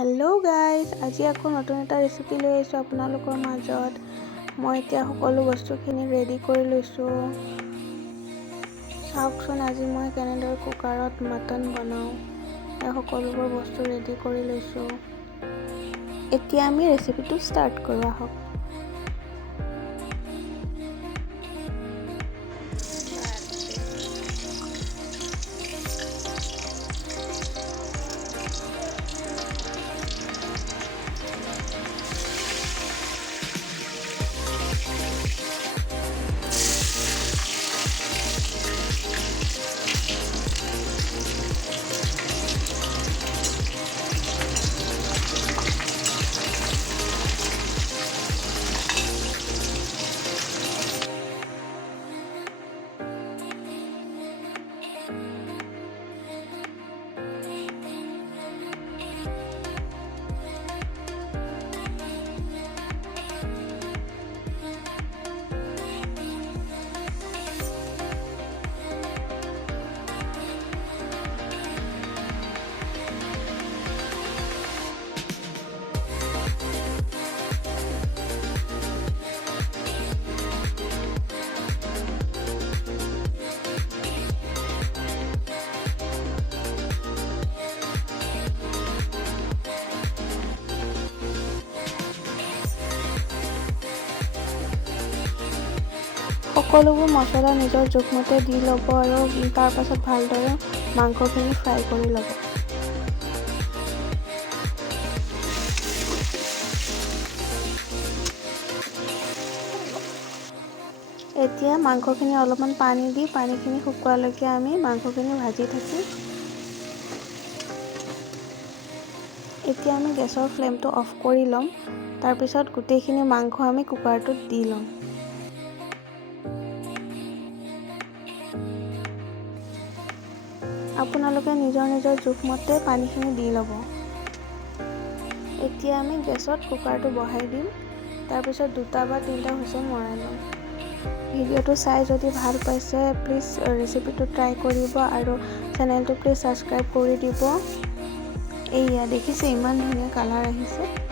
Hello' guys, আজি আকৌ নতুন এটা ৰেচিপি লৈ আহিছোঁ আপোনালোকৰ মাজত। মই এতিয়া সকলো বস্তুখিনি ৰেডি কৰি লৈছোঁ। চাওকচোন আজি মই কেনেদৰে কুকাৰত মটন বনাওঁ। সকলোবোৰ বস্তু ৰেডি কৰি লৈছোঁ। এতিয়া আমি ৰেচিপিটো ষ্টাৰ্ট কৰোঁ আহক। সকলোবোৰ মছলা নিজৰ জোখমতে দি ল'ব আৰু তাৰ পাছত ভালদৰে মাংসখিনি ফ্ৰাই কৰি ল'ব। এতিয়া মাংসখিনি অলপমান পানী দি পানীখিনি শুকোৱালৈকে আমি মাংসখিনি ভাজি থাকিম। এতিয়া আমি গেছৰ ফ্লেমটো অফ কৰি ল'ম। তাৰপিছত গোটেইখিনি মাংস আমি কুকাৰটোত দি ল'ম। আপোনালোকে নিজৰ জোখমতে পানীখিনি দি ল'ব। এতিয়া আমি গেছত কুকাৰটো বহাই দিম। তাৰপিছত 2 বা 3টা হুইচেল মৰাই ল'ম। ভিডিঅ'টো চাই যদি ভাল পাইছে প্লিজ ৰেচিপিটো ট্ৰাই কৰিব আৰু চেনেলটো প্লিজ ছাবস্ক্ৰাইব কৰি দিব। এয়া দেখিছে ইমান ধুনীয়া কালাৰ আহিছে।